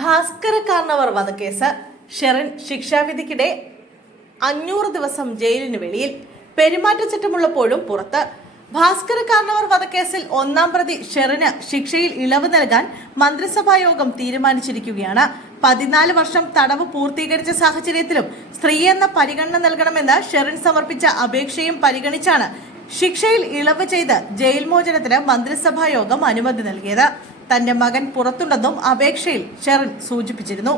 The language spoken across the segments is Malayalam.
ഭാസ്കര കാർണവർ വധക്കേസ് ഷെറിൻ ശിക്ഷാവിധിക്കിടെ 500 ദിവസം ജയിലിന് വെളിയിൽ. പെരുമാറ്റച്ചട്ടമുള്ളപ്പോഴും പുറത്ത്. ഭാസ്കര കാർണവർ വധക്കേസിൽ ഒന്നാം പ്രതി ഷെറിന് ശിക്ഷയിൽ ഇളവ് നൽകാൻ മന്ത്രിസഭാ യോഗം തീരുമാനിച്ചിരിക്കുകയാണ്. 14 വർഷം തടവ് പൂർത്തീകരിച്ച സാഹചര്യത്തിലും സ്ത്രീയെന്ന പരിഗണന നൽകണമെന്ന് ഷെറിൻ സമർപ്പിച്ച അപേക്ഷയും പരിഗണിച്ചാണ് ശിക്ഷയിൽ ഇളവ് ചെയ്ത് ജയിൽ മോചനത്തിന് മന്ത്രിസഭാ യോഗം അനുമതി നൽകിയത്. തന്റെ മകൻ പുറത്തുണ്ടെന്നും അപേക്ഷയിൽ ഷെറിൻ സൂചിപ്പിച്ചിരുന്നു.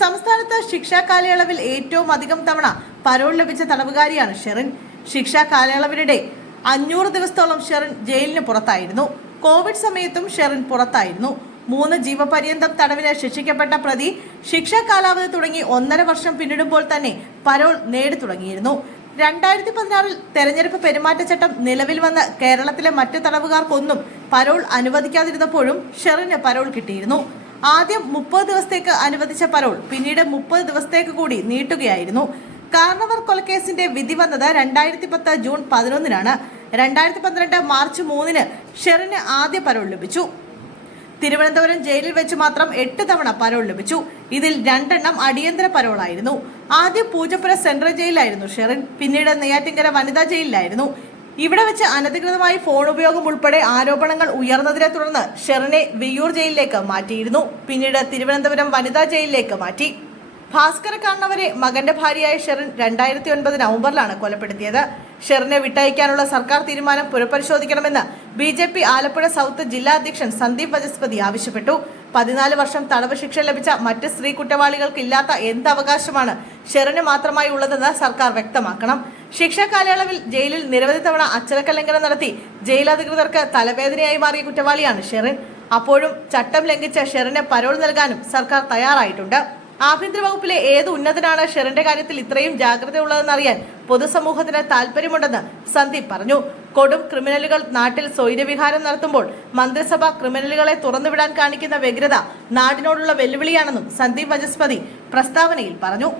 സംസ്ഥാനത്ത് ശിക്ഷാ കാലയളവിൽ ഏറ്റവും അധികം തവണ പരോൾ ലഭിച്ച തടവുകാരിയാണ് ഷെറിൻ. ശിക്ഷാ കാലയളവിനിടെ 500 ദിവസത്തോളം ഷെറിൻ ജയിലിന് പുറത്തായിരുന്നു. കോവിഡ് സമയത്തും ഷെറിൻ പുറത്തായിരുന്നു. 3 ജീവപര്യന്തം തടവിന് ശിക്ഷിക്കപ്പെട്ട പ്രതി ശിക്ഷാ കാലാവധി തുടങ്ങി 1.5 വർഷം പിന്നിടുമ്പോൾ തന്നെ പരോൾ നേടി തുടങ്ങിയിരുന്നു. 2016 തെരഞ്ഞെടുപ്പ് പെരുമാറ്റച്ചട്ടം നിലവിൽ വന്ന് കേരളത്തിലെ മറ്റ് തടവുകാർക്കൊന്നും പരോൾ അനുവദിക്കാതിരുന്നപ്പോഴും ഷെറിന് പരോൾ കിട്ടിയിരുന്നു. ആദ്യം 30 ദിവസത്തേക്ക് അനുവദിച്ച പരോൾ പിന്നീട് 30 ദിവസത്തേക്ക് കൂടി നീട്ടുകയായിരുന്നു. കാർണവർ കൊലക്കേസിന്റെ വിധി വന്നത് 2010 ജൂൺ 11-നാണ്. 2012 മാർച്ച് 3-ന് ഷെറിന് ആദ്യ പരോൾ ലഭിച്ചു. തിരുവനന്തപുരം ജയിലിൽ വെച്ച് മാത്രം 8 തവണ പരോൾ ലഭിച്ചു. ഇതിൽ 2 എണ്ണം അടിയന്തര പരോളായിരുന്നു. ആദ്യം പൂജപ്പുര സെൻട്രൽ ജയിലിലായിരുന്നു ഷെറിൻ. പിന്നീട് നെയ്യാറ്റിൻകര വനിതാ ജയിലിലായിരുന്നു. ഇവിടെ വെച്ച് അനധികൃതമായി ഫോൺ ഉപയോഗം ഉൾപ്പെടെ ആരോപണങ്ങൾ ഉയർന്നതിനെ തുടർന്ന് ഷെറിനെ വിയ്യൂർ ജയിലിലേക്ക് മാറ്റിയിരുന്നു. പിന്നീട് തിരുവനന്തപുരം വനിതാ ജയിലിലേക്ക് മാറ്റി. ഭാസ്കര കാർണവരെ മകന്റെ ഭാര്യയായ ഷെറിൻ 2009 നവംബറിലാണ് കൊലപ്പെടുത്തിയത്. ഷെറിനെ വിട്ടയക്കാനുള്ള സർക്കാർ തീരുമാനം പുനഃപരിശോധിക്കണമെന്ന് BJP ആലപ്പുഴ സൗത്ത് ജില്ലാ അധ്യക്ഷൻ സന്ദീപ് വചസ്പതി ആവശ്യപ്പെട്ടു. 14 വർഷം തടവ് ശിക്ഷ ലഭിച്ച മറ്റ് സ്ത്രീ കുറ്റവാളികൾക്ക് ഇല്ലാത്ത എന്ത് അവകാശമാണ് ഷെറിന് മാത്രമായി ഉള്ളതെന്ന് സർക്കാർ വ്യക്തമാക്കണം. ശിക്ഷാ കാലയളവിൽ ജയിലിൽ നിരവധി തവണ അച്ചടക്ക ലംഘനം നടത്തി ജയിൽ അധികൃതർക്ക് തലവേദനയായി മാറിയ കുറ്റവാളിയാണ് ഷെറിൻ. അപ്പോഴും ചട്ടം ലംഘിച്ച ഷെറിന് പരോൾ നൽകാനും സർക്കാർ തയ്യാറായിട്ടുണ്ട്. ആഭ്യന്തര വകുപ്പിലെ ഏത് ഉന്നതനാണ് ഷെറിന്റെ കാര്യത്തിൽ ഇത്രയും ജാഗ്രതയുള്ളതെന്നറിയാൻ പൊതുസമൂഹത്തിന് താല്പര്യമുണ്ടെന്ന് സന്ദീപ് പറഞ്ഞു. കൊടും ക്രിമിനലുകൾ നാട്ടിൽ സ്വൈരവിഹാരം നടത്തുമ്പോൾ മന്ത്രിസഭ ക്രിമിനലുകളെ തുറന്നുവിടാൻ കാണിക്കുന്ന വ്യഗ്രത നാടിനോടുള്ള വെല്ലുവിളിയാണെന്നും സന്ദീപ് വചസ്പതി പ്രസ്താവനയിൽ പറഞ്ഞു.